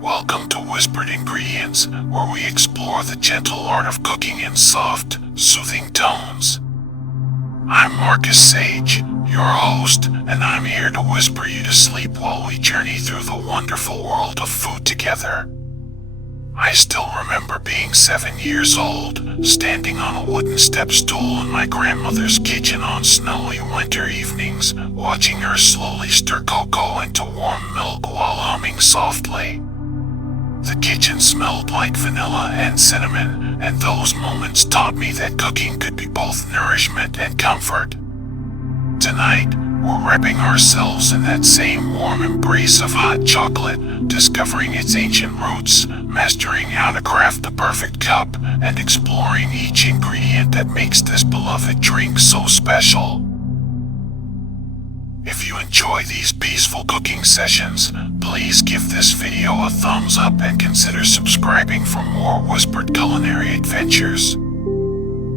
Welcome to Whispered Ingredients, where we explore the gentle art of cooking in soft, soothing tones. I'm Marcus Sage, your host, and I'm here to whisper you to sleep while we journey through the wonderful world of food together. I still remember being 7 years old, standing on a wooden step stool in my grandmother's kitchen on snowy winter evenings, watching her slowly stir cocoa into warm milk while humming softly. The kitchen smelled like vanilla and cinnamon, and those moments taught me that cooking could be both nourishment and comfort. Tonight, we're wrapping ourselves in that same warm embrace of hot chocolate, discovering its ancient roots, mastering how to craft the perfect cup, and exploring each ingredient that makes this beloved drink so special. If you enjoy these peaceful cooking sessions, please give this video a thumbs up and consider subscribing for more whispered culinary adventures.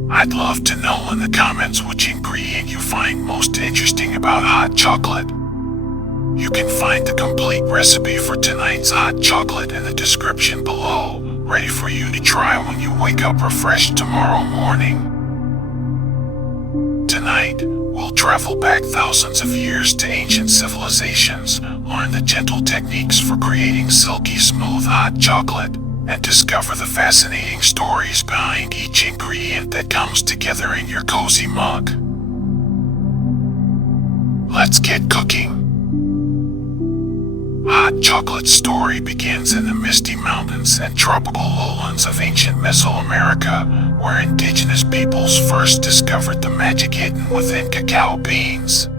I'd love to know in the comments which ingredient you find most interesting about hot chocolate. You can find the complete recipe for tonight's hot chocolate in the description below, ready for you to try when you wake up refreshed tomorrow morning. Tonight, we'll travel back thousands of years to ancient civilizations, learn the gentle techniques for creating silky smooth hot chocolate, and discover the fascinating stories behind each ingredient that comes together in your cozy mug. Let's get cooking. Hot chocolate's story begins in the misty mountains and tropical lowlands of ancient Mesoamerica, where indigenous peoples first discovered the magic hidden within cacao beans.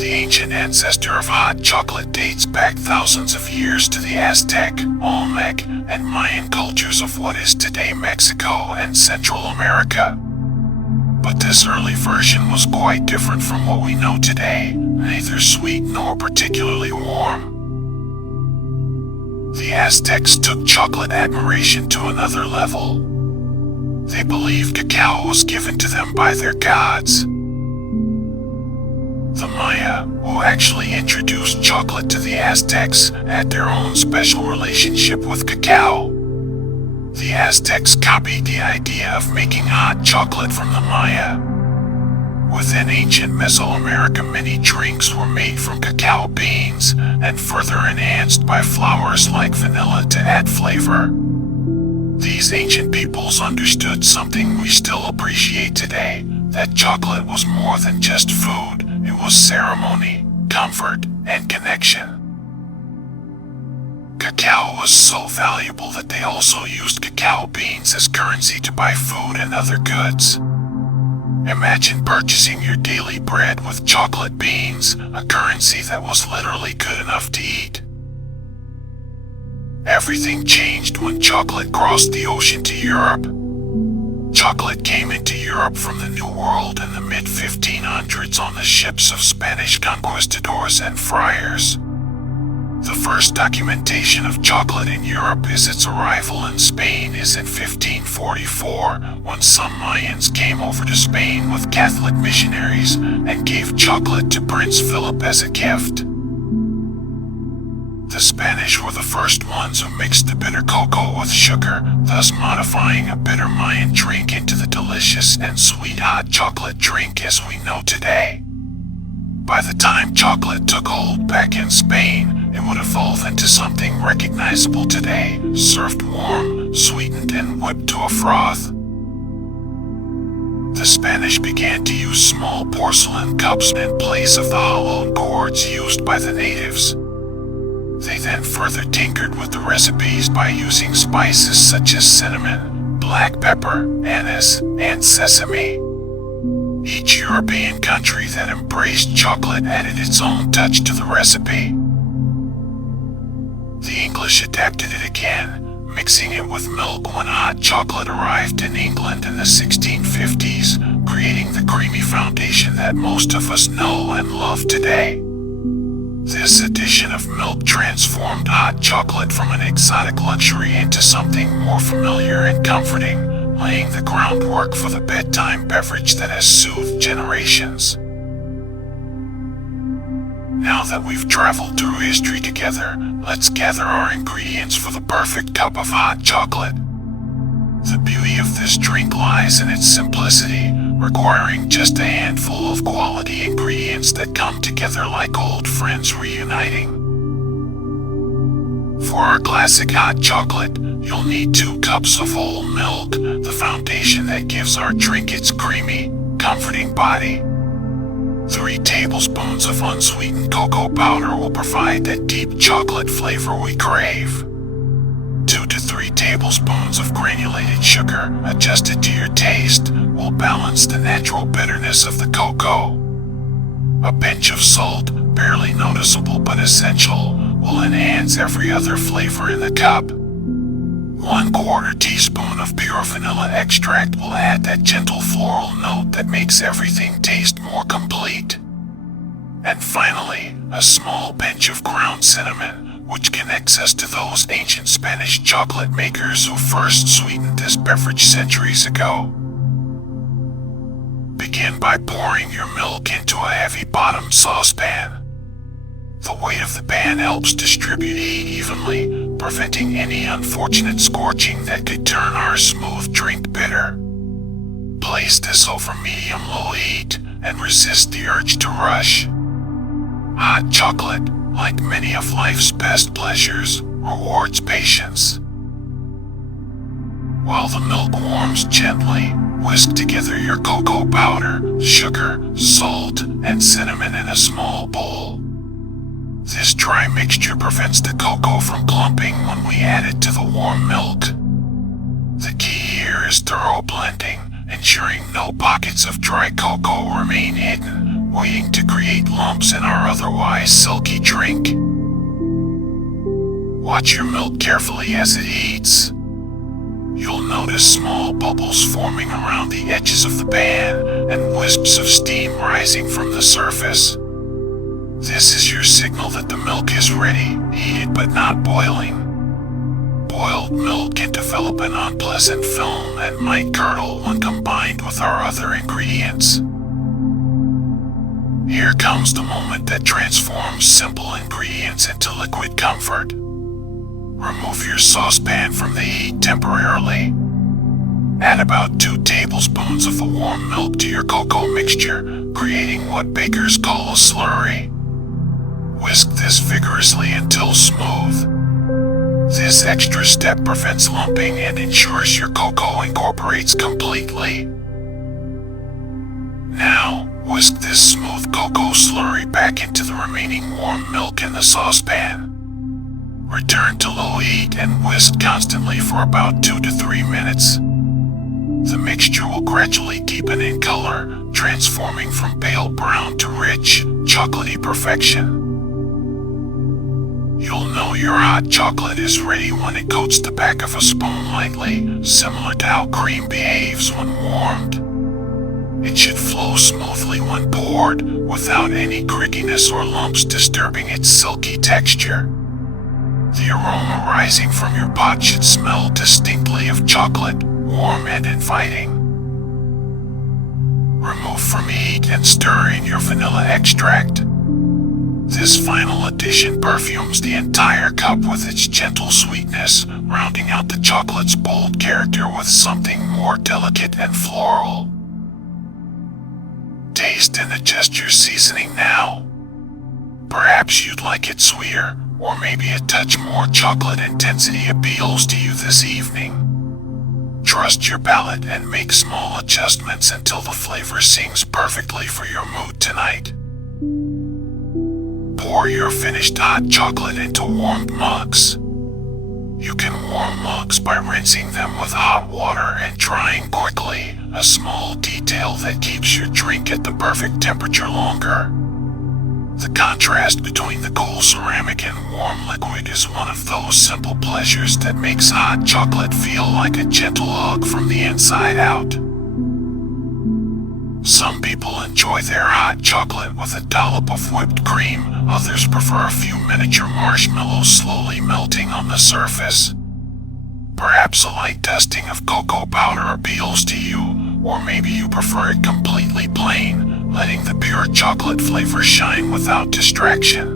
The ancient ancestor of hot chocolate dates back thousands of years to the Aztec, Olmec, and Mayan cultures of what is today Mexico and Central America. But this early version was quite different from what we know today, neither sweet nor particularly warm. The Aztecs took chocolate admiration to another level. They believed cacao was given to them by their gods. The Maya, who actually introduced chocolate to the Aztecs, had their own special relationship with cacao. The Aztecs copied the idea of making hot chocolate from the Maya. Within ancient Mesoamerica, many drinks were made from cacao beans and further enhanced by flowers like vanilla to add flavor. These ancient peoples understood something we still appreciate today, that chocolate was more than just food. It was ceremony, comfort, and connection. Cacao was so valuable that they also used cacao beans as currency to buy food and other goods. Imagine purchasing your daily bread with chocolate beans, a currency that was literally good enough to eat. Everything changed when chocolate crossed the ocean to Europe. Chocolate came into Europe from the New World in the mid-1500s on the ships of Spanish conquistadors and friars. The first documentation of chocolate in Europe is its arrival in Spain is in 1544, when some Mayans came over to Spain with Catholic missionaries and gave chocolate to Prince Philip as a gift. The Spanish were the first ones who mixed the bitter cocoa with sugar, thus modifying a bitter Mayan drink into the delicious and sweet hot chocolate drink as we know today. By the time chocolate took hold back in Spain, it would evolve into something recognizable today, served warm, sweetened, and whipped to a froth. The Spanish began to use small porcelain cups in place of the hollow gourds used by the natives. They then further tinkered with the recipes by using spices such as cinnamon, black pepper, anise, and sesame. Each European country that embraced chocolate added its own touch to the recipe. The English adapted it again, mixing it with milk when hot chocolate arrived in England in the 1650s, creating the creamy foundation that most of us know and love today. This addition of milk transformed hot chocolate from an exotic luxury into something more familiar and comforting, laying the groundwork for the bedtime beverage that has soothed generations. Now that we've traveled through history together, let's gather our ingredients for the perfect cup of hot chocolate. The beauty of this drink lies in its simplicity, requiring just a handful of quality ingredients that come together like old friends reuniting. For our classic hot chocolate, you'll need 2 cups of whole milk, the foundation that gives our drink its creamy, comforting body. 3 tablespoons of unsweetened cocoa powder will provide that deep chocolate flavor we crave. 2 to 3 tablespoons of granulated sugar, adjusted to your taste, will balance the natural bitterness of the cocoa. A pinch of salt, barely noticeable but essential, will enhance every other flavor in the cup. 1/4 teaspoon of pure vanilla extract will add that gentle floral note that makes everything taste more complete. And finally, a small pinch of ground cinnamon, which connects us to those ancient Spanish chocolate makers who first sweetened this beverage centuries ago. Begin by pouring your milk into a heavy-bottomed saucepan. The weight of the pan helps distribute heat evenly, preventing any unfortunate scorching that could turn our smooth drink bitter. Place this over medium-low heat and resist the urge to rush. Hot chocolate, like many of life's best pleasures, rewards patience. While the milk warms gently, whisk together your cocoa powder, sugar, salt, and cinnamon in a small bowl. This dry mixture prevents the cocoa from clumping when we add it to the warm milk. The key here is thorough blending, ensuring no pockets of dry cocoa remain hidden, waiting to create lumps in our otherwise silky drink. Watch your milk carefully as it heats. You'll notice small bubbles forming around the edges of the pan and wisps of steam rising from the surface. This is your signal that the milk is ready, heated but not boiling. Boiled milk can develop an unpleasant film and might curdle when combined with our other ingredients. Here comes the moment that transforms simple ingredients into liquid comfort. Remove your saucepan from the heat temporarily. Add about 2 tablespoons of the warm milk to your cocoa mixture, creating what bakers call a slurry. Whisk this vigorously until smooth. This extra step prevents lumping and ensures your cocoa incorporates completely. Now, whisk this smooth cocoa slurry back into the remaining warm milk in the saucepan. Return to low heat and whisk constantly for about 2 to 3 minutes. The mixture will gradually deepen in color, transforming from pale brown to rich, chocolatey perfection. You'll know your hot chocolate is ready when it coats the back of a spoon lightly, similar to how cream behaves when warmed. It should flow smoothly when poured, without any grittiness or lumps disturbing its silky texture. The aroma rising from your pot should smell distinctly of chocolate, warm and inviting. Remove from heat and stir in your vanilla extract. This final addition perfumes the entire cup with its gentle sweetness, rounding out the chocolate's bold character with something more delicate and floral. Taste and adjust your seasoning now. Perhaps you'd like it sweeter, or maybe a touch more chocolate intensity appeals to you this evening. Trust your palate and make small adjustments until the flavor sings perfectly for your mood tonight. Pour your finished hot chocolate into warmed mugs. You can warm mugs by rinsing them with hot water and drying quickly, a small detail that keeps your drink at the perfect temperature longer. The contrast between the cool ceramic and warm liquid is one of those simple pleasures that makes hot chocolate feel like a gentle hug from the inside out. Some people enjoy their hot chocolate with a dollop of whipped cream, others prefer a few miniature marshmallows slowly melting on the surface. Perhaps a light dusting of cocoa powder appeals to you, or maybe you prefer it completely plain, letting the pure chocolate flavor shine without distraction.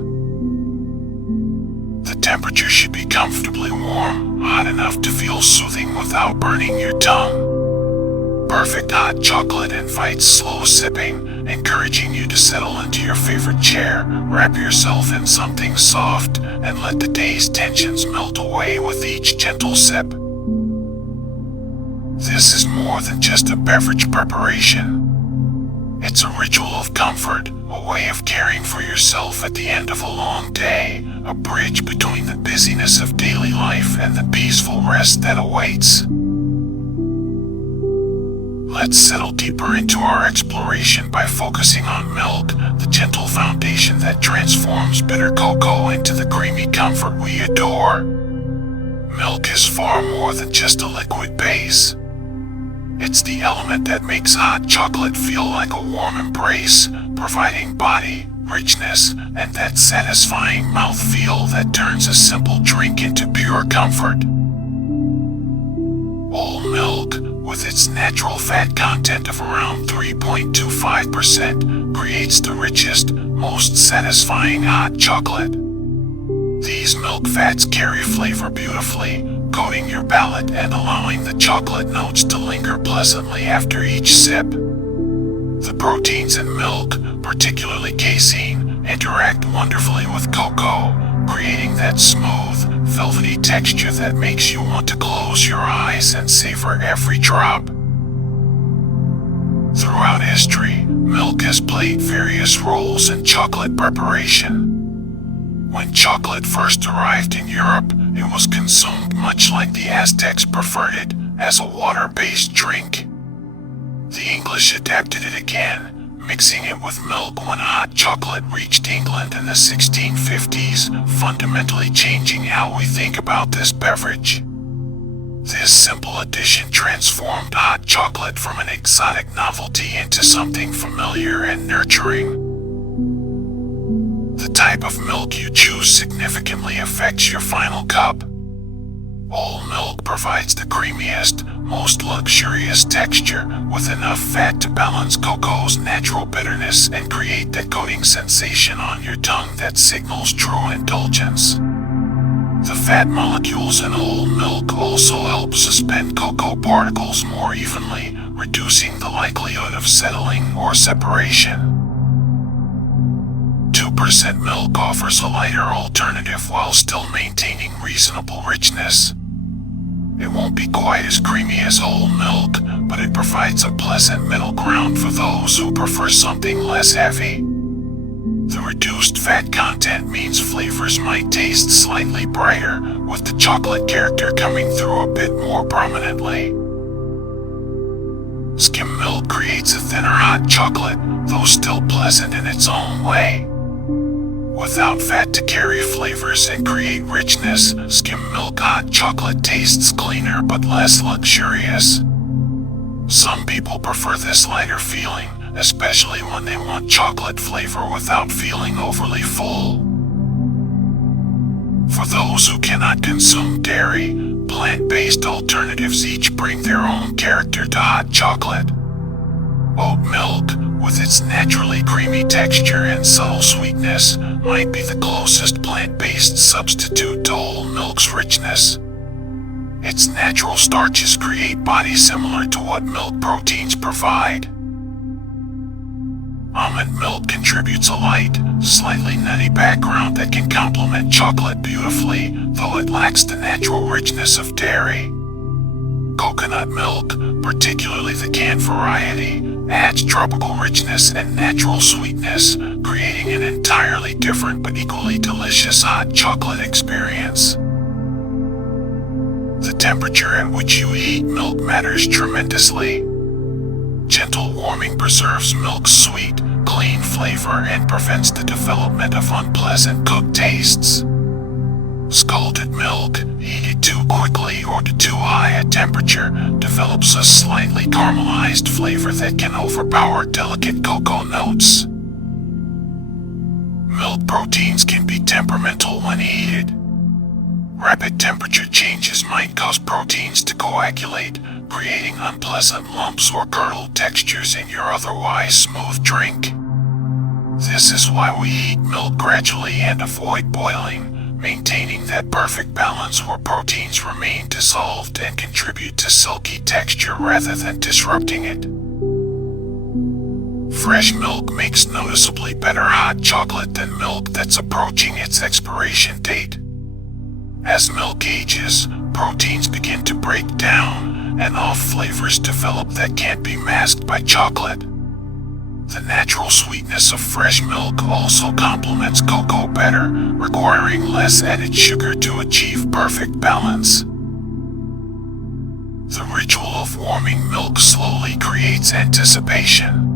The temperature should be comfortably warm, hot enough to feel soothing without burning your tongue. Perfect hot chocolate invites slow sipping, encouraging you to settle into your favorite chair, wrap yourself in something soft, and let the day's tensions melt away with each gentle sip. This is more than just a beverage preparation. It's a ritual of comfort, a way of caring for yourself at the end of a long day, a bridge between the busyness of daily life and the peaceful rest that awaits. Let's settle deeper into our exploration by focusing on milk, the gentle foundation that transforms bitter cocoa into the creamy comfort we adore. Milk is far more than just a liquid base. It's the element that makes hot chocolate feel like a warm embrace, providing body, richness, and that satisfying mouthfeel that turns a simple drink into pure comfort. Whole milk, with its natural fat content of around 3.25%, creates the richest, most satisfying hot chocolate. These milk fats carry flavor beautifully, coating your palate and allowing the chocolate notes to linger pleasantly after each sip. The proteins in milk, particularly casein, interact wonderfully with cocoa, creating that smooth, velvety texture that makes you want to close your eyes and savor every drop. Throughout history, milk has played various roles in chocolate preparation. When chocolate first arrived in Europe, it was consumed much like the Aztecs preferred it, as a water-based drink. The English adapted it again, mixing it with milk when hot chocolate reached England in the 1650s, fundamentally changing how we think about this beverage. This simple addition transformed hot chocolate from an exotic novelty into something familiar and nurturing. The type of milk you choose significantly affects your final cup. Whole milk provides the creamiest, most luxurious texture, with enough fat to balance cocoa's natural bitterness and create that coating sensation on your tongue that signals true indulgence. The fat molecules in whole milk also help suspend cocoa particles more evenly, reducing the likelihood of settling or separation. 2% milk offers a lighter alternative while still maintaining reasonable richness. It won't be quite as creamy as whole milk, but it provides a pleasant middle ground for those who prefer something less heavy. The reduced fat content means flavors might taste slightly brighter, with the chocolate character coming through a bit more prominently. Skim milk creates a thinner hot chocolate, though still pleasant in its own way. Without fat to carry flavors and create richness, skim milk hot chocolate tastes cleaner but less luxurious. Some people prefer this lighter feeling, especially when they want chocolate flavor without feeling overly full. For those who cannot consume dairy, plant-based alternatives each bring their own character to hot chocolate. Oat milk, with its naturally creamy texture and subtle sweetness, might be the closest plant-based substitute to whole milk's richness. Its natural starches create body similar to what milk proteins provide. Almond milk contributes a light, slightly nutty background that can complement chocolate beautifully, though it lacks the natural richness of dairy. Coconut milk, particularly the canned variety, adds tropical richness and natural sweetness, creating an entirely different but equally delicious hot chocolate experience. The temperature at which you heat milk matters tremendously. Gentle warming preserves milk's sweet, clean flavor and prevents the development of unpleasant cooked tastes. Scalded milk, heated too quickly or to too high a temperature, develops a slightly caramelized flavor that can overpower delicate cocoa notes. Milk proteins can be temperamental when heated. Rapid temperature changes might cause proteins to coagulate, creating unpleasant lumps or curdle textures in your otherwise smooth drink. This is why we heat milk gradually and avoid boiling, maintaining that perfect balance where proteins remain dissolved and contribute to silky texture rather than disrupting it. Fresh milk makes noticeably better hot chocolate than milk that's approaching its expiration date. As milk ages, proteins begin to break down, and off flavors develop that can't be masked by chocolate. The natural sweetness of fresh milk also complements cocoa better, requiring less added sugar to achieve perfect balance. The ritual of warming milk slowly creates anticipation.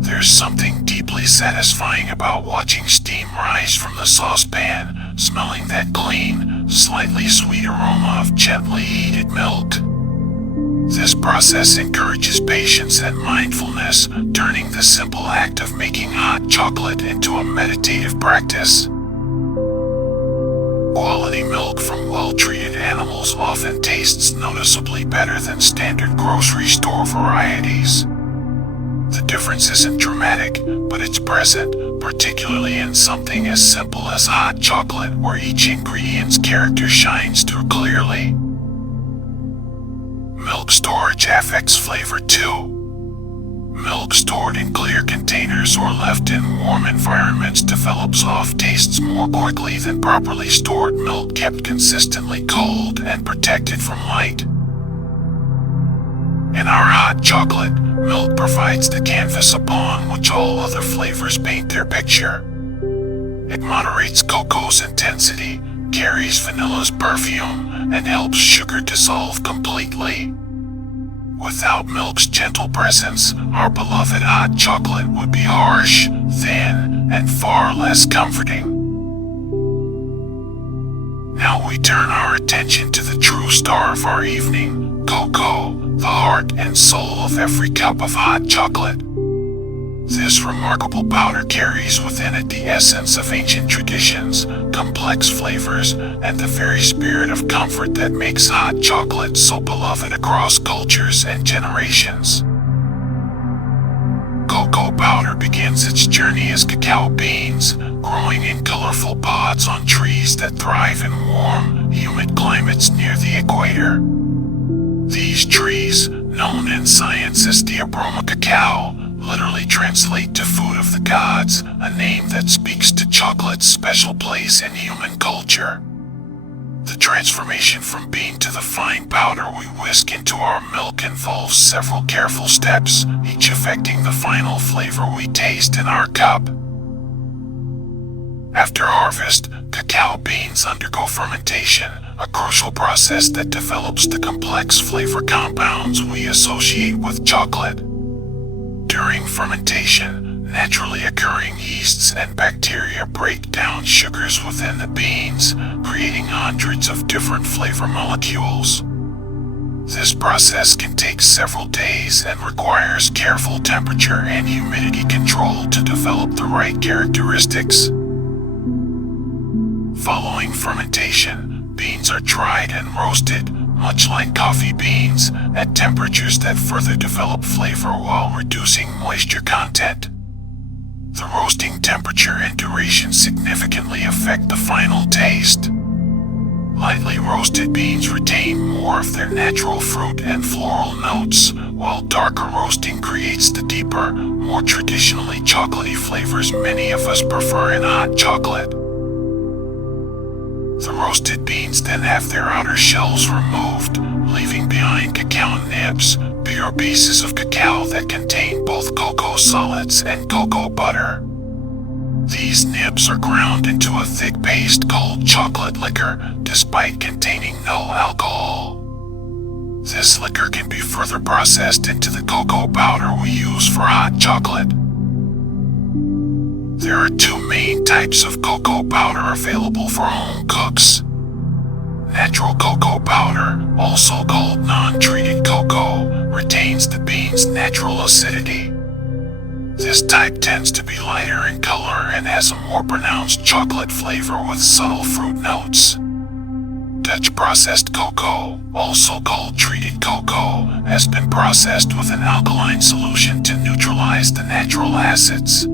There's something deeply satisfying about watching steam rise from the saucepan, smelling that clean, slightly sweet aroma of gently heated milk. This process encourages patience and mindfulness, turning the simple act of making hot chocolate into a meditative practice. Quality milk from well-treated animals often tastes noticeably better than standard grocery store varieties. The difference isn't dramatic, but it's present, particularly in something as simple as hot chocolate, where each ingredient's character shines through clearly. Milk storage affects flavor too. Milk stored in clear containers or left in warm environments develops off tastes more quickly than properly stored milk kept consistently cold and protected from light. In our hot chocolate, milk provides the canvas upon which all other flavors paint their picture. It moderates cocoa's intensity, carries vanilla's perfume, and helps sugar dissolve completely. Without milk's gentle presence, our beloved hot chocolate would be harsh, thin, and far less comforting. Now we turn our attention to the true star of our evening, cocoa, the heart and soul of every cup of hot chocolate. This remarkable powder carries within it the essence of ancient traditions, complex flavors, and the very spirit of comfort that makes hot chocolate so beloved across cultures and generations. Cocoa powder begins its journey as cacao beans, growing in colorful pods on trees that thrive in warm, humid climates near the equator. These trees, known in science as the Abroma cacao, literally translate to food of the gods, a name that speaks to chocolate's special place in human culture. The transformation from bean to the fine powder we whisk into our milk involves several careful steps, each affecting the final flavor we taste in our cup. After harvest, cacao beans undergo fermentation, a crucial process that develops the complex flavor compounds we associate with chocolate. During fermentation, naturally occurring yeasts and bacteria break down sugars within the beans, creating hundreds of different flavor molecules. This process can take several days and requires careful temperature and humidity control to develop the right characteristics. Following fermentation, beans are dried and roasted, much like coffee beans, at temperatures that further develop flavor while reducing moisture content. The roasting temperature and duration significantly affect the final taste. Lightly roasted beans retain more of their natural fruit and floral notes, while darker roasting creates the deeper, more traditionally chocolatey flavors many of us prefer in hot chocolate. The roasted beans then have their outer shells removed, leaving behind cacao nibs, pure pieces of cacao that contain both cocoa solids and cocoa butter. These nibs are ground into a thick paste called chocolate liquor, despite containing no alcohol. This liquor can be further processed into the cocoa powder we use for hot chocolate. There are two main types of cocoa powder available for home cooks. Natural cocoa powder, also called non-treated cocoa, retains the bean's natural acidity. This type tends to be lighter in color and has a more pronounced chocolate flavor with subtle fruit notes. Dutch processed cocoa, also called treated cocoa, has been processed with an alkaline solution to neutralize the natural acids.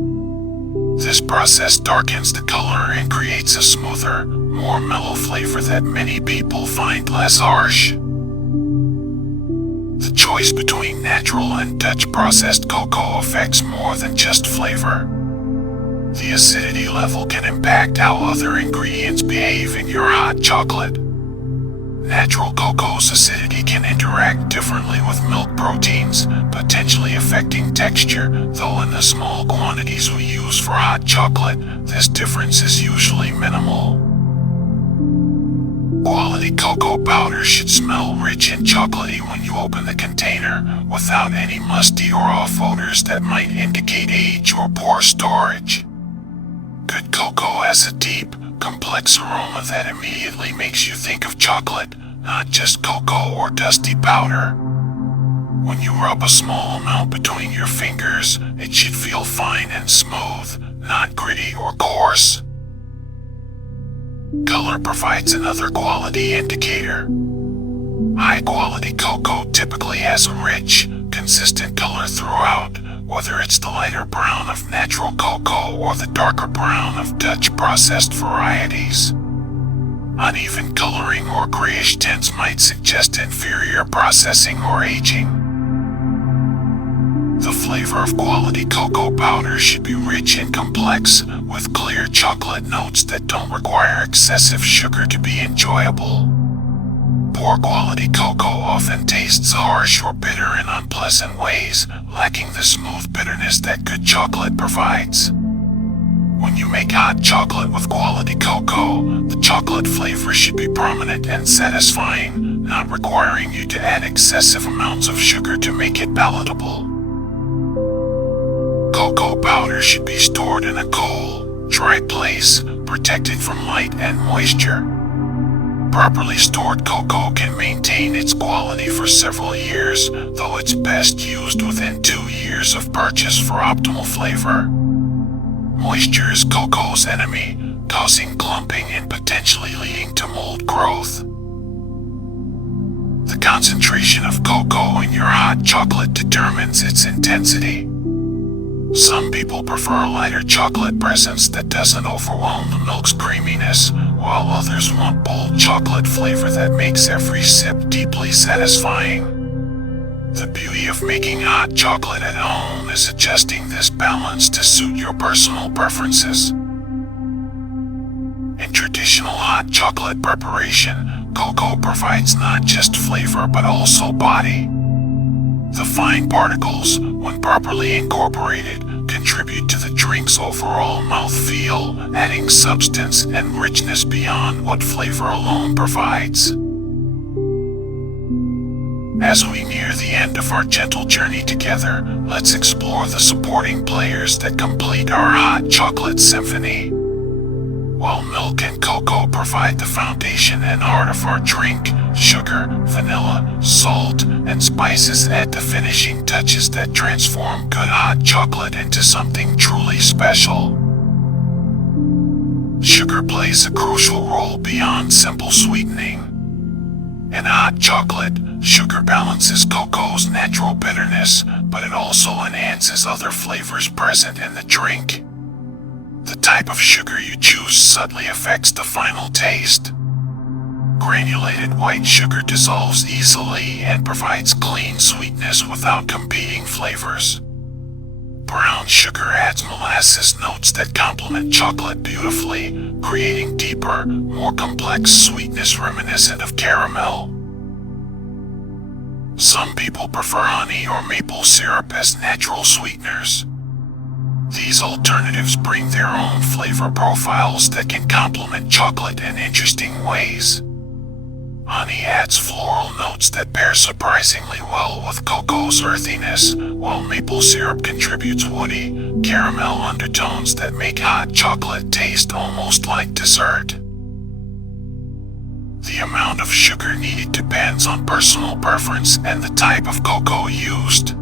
This process darkens the color and creates a smoother, more mellow flavor that many people find less harsh. The choice between natural and Dutch processed cocoa affects more than just flavor. The acidity level can impact how other ingredients behave in your hot chocolate. Natural cocoa's acidity can interact differently with milk proteins, potentially affecting texture, though in the small quantities we use for hot chocolate, this difference is usually minimal. Quality cocoa powder should smell rich and chocolatey when you open the container, without any musty or off odors that might indicate age or poor storage. Good cocoa has a deep, complex aroma that immediately makes you think of chocolate, not just cocoa or dusty powder. When you rub a small amount between your fingers, it should feel fine and smooth, not gritty or coarse. Color provides another quality indicator. High-quality cocoa typically has a rich, consistent color throughout, whether it's the lighter brown of natural cocoa or the darker brown of Dutch processed varieties. Uneven coloring or grayish tints might suggest inferior processing or aging. The flavor of quality cocoa powder should be rich and complex, with clear chocolate notes that don't require excessive sugar to be enjoyable. Poor quality cocoa often tastes harsh or bitter in unpleasant ways, lacking the smooth bitterness that good chocolate provides. When you make hot chocolate with quality cocoa, the chocolate flavor should be prominent and satisfying, not requiring you to add excessive amounts of sugar to make it palatable. Cocoa powder should be stored in a cool, dry place, protected from light and moisture. Properly stored cocoa can maintain its quality for several years, though it's best used within 2 years of purchase for optimal flavor. Moisture is cocoa's enemy, causing clumping and potentially leading to mold growth. The concentration of cocoa in your hot chocolate determines its intensity. Some people prefer a lighter chocolate presence that doesn't overwhelm the milk's creaminess, while others want bold chocolate flavor that makes every sip deeply satisfying. The beauty of making hot chocolate at home is adjusting this balance to suit your personal preferences. In traditional hot chocolate preparation, cocoa provides not just flavor but also body. The fine particles, when properly incorporated, contribute to the drink's overall mouthfeel, adding substance and richness beyond what flavor alone provides. As we near the end of our gentle journey together, let's explore the supporting players that complete our hot chocolate symphony. While milk and cocoa provide the foundation and heart of our drink, sugar, vanilla, salt, and spices add the finishing touches that transform good hot chocolate into something truly special. Sugar plays a crucial role beyond simple sweetening. In hot chocolate, sugar balances cocoa's natural bitterness, but it also enhances other flavors present in the drink. The type of sugar you choose subtly affects the final taste. Granulated white sugar dissolves easily and provides clean sweetness without competing flavors. Brown sugar adds molasses notes that complement chocolate beautifully, creating deeper, more complex sweetness reminiscent of caramel. Some people prefer honey or maple syrup as natural sweeteners. These alternatives bring their own flavor profiles that can complement chocolate in interesting ways. Honey adds floral notes that pair surprisingly well with cocoa's earthiness, while maple syrup contributes woody, caramel undertones that make hot chocolate taste almost like dessert. The amount of sugar needed depends on personal preference and the type of cocoa used.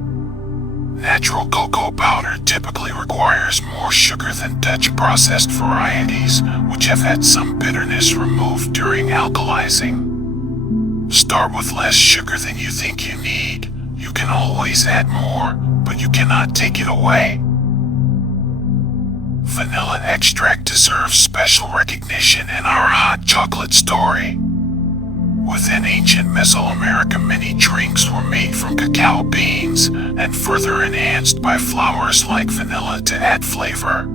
Natural cocoa powder typically requires more sugar than Dutch processed varieties, which have had some bitterness removed during alkalizing. Start with less sugar than you think you need. You can always add more, but you cannot take it away. Vanilla extract deserves special recognition in our hot chocolate story. Within ancient Mesoamerica, many drinks were made from cacao beans and further enhanced by flowers like vanilla to add flavor.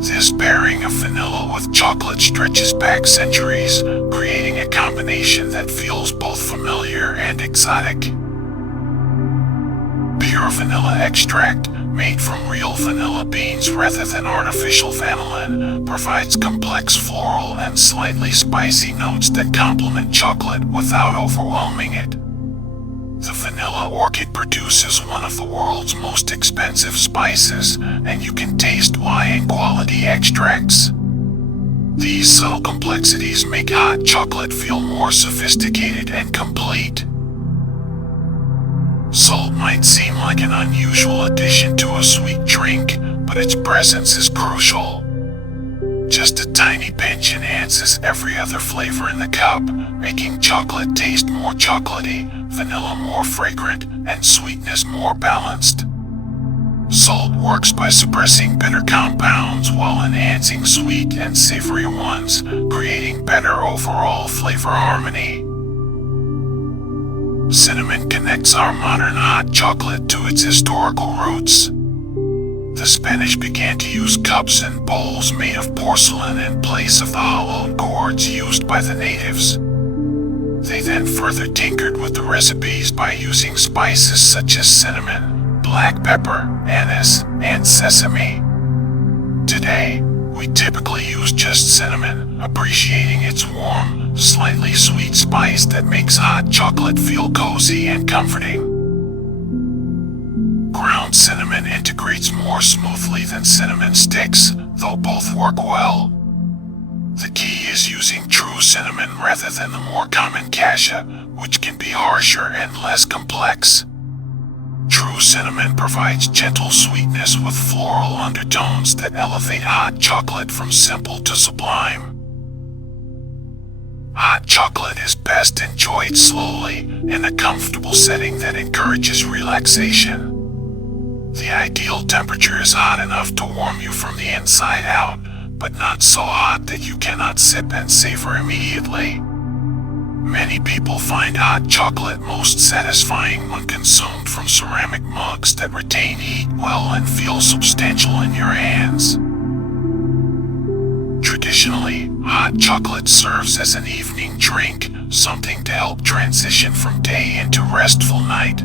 This pairing of vanilla with chocolate stretches back centuries, creating a combination that feels both familiar and exotic. Pure vanilla extract, made from real vanilla beans rather than artificial vanillin, provides complex floral and slightly spicy notes that complement chocolate without overwhelming it. The vanilla orchid produces one of the world's most expensive spices, and you can taste why in quality extracts. These subtle complexities make hot chocolate feel more sophisticated and complete. Salt might seem like an unusual addition to a sweet drink, but its presence is crucial. Just a tiny pinch enhances every other flavor in the cup, making chocolate taste more chocolatey, vanilla more fragrant, and sweetness more balanced. Salt works by suppressing bitter compounds while enhancing sweet and savory ones, creating better overall flavor harmony. Cinnamon connects our modern hot chocolate to its historical roots. The Spanish began to use cups and bowls made of porcelain in place of the hollowed gourds used by the natives. They then further tinkered with the recipes by using spices such as cinnamon, black pepper, anise, and sesame. Today, we typically use just cinnamon, appreciating its warm, slightly sweet spice that makes hot chocolate feel cozy and comforting. Ground cinnamon integrates more smoothly than cinnamon sticks, though both work well. The key is using true cinnamon rather than the more common cassia, which can be harsher and less complex. True cinnamon provides gentle sweetness with floral undertones that elevate hot chocolate from simple to sublime. Hot chocolate is best enjoyed slowly in a comfortable setting that encourages relaxation. The ideal temperature is hot enough to warm you from the inside out, but not so hot that you cannot sip and savor immediately. Many people find hot chocolate most satisfying when consumed from ceramic mugs that retain heat well and feel substantial in your hands. Traditionally, hot chocolate serves as an evening drink, something to help transition from day into restful night.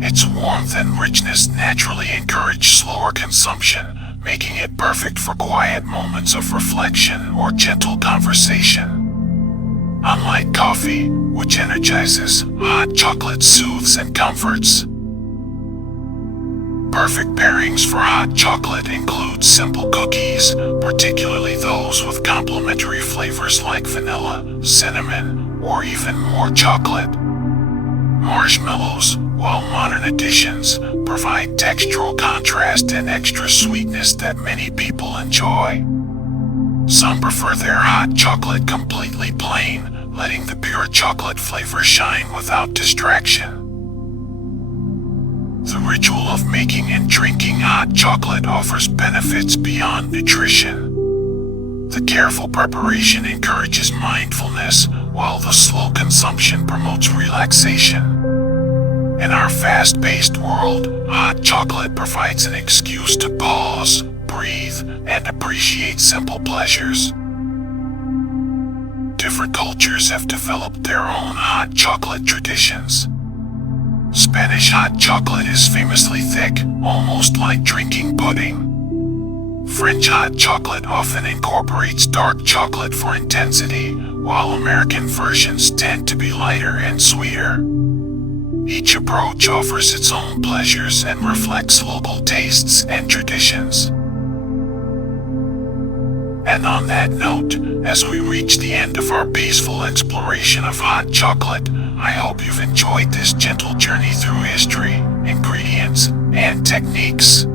Its warmth and richness naturally encourage slower consumption, making it perfect for quiet moments of reflection or gentle conversation. Unlike coffee, which energizes, hot chocolate soothes and comforts. Perfect pairings for hot chocolate include simple cookies, particularly those with complementary flavors like vanilla, cinnamon, or even more chocolate. Marshmallows, while modern additions, provide textural contrast and extra sweetness that many people enjoy. Some prefer their hot chocolate completely plain, letting the pure chocolate flavor shine without distraction. The ritual of making and drinking hot chocolate offers benefits beyond nutrition. The careful preparation encourages mindfulness, while the slow consumption promotes relaxation. In our fast-paced world, hot chocolate provides an excuse to pause, breathe, and appreciate simple pleasures. Different cultures have developed their own hot chocolate traditions. Spanish hot chocolate is famously thick, almost like drinking pudding. French hot chocolate often incorporates dark chocolate for intensity, while American versions tend to be lighter and sweeter. Each approach offers its own pleasures and reflects local tastes and traditions. And on that note, as we reach the end of our peaceful exploration of hot chocolate, I hope you've enjoyed this gentle journey through history, ingredients, ingredients and techniques.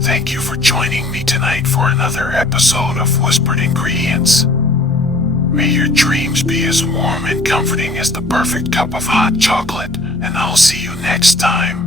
Thank you for joining me tonight for another episode of Whispered Ingredients. May your dreams be as warm and comforting as the perfect cup of hot chocolate, and I'll see you next time.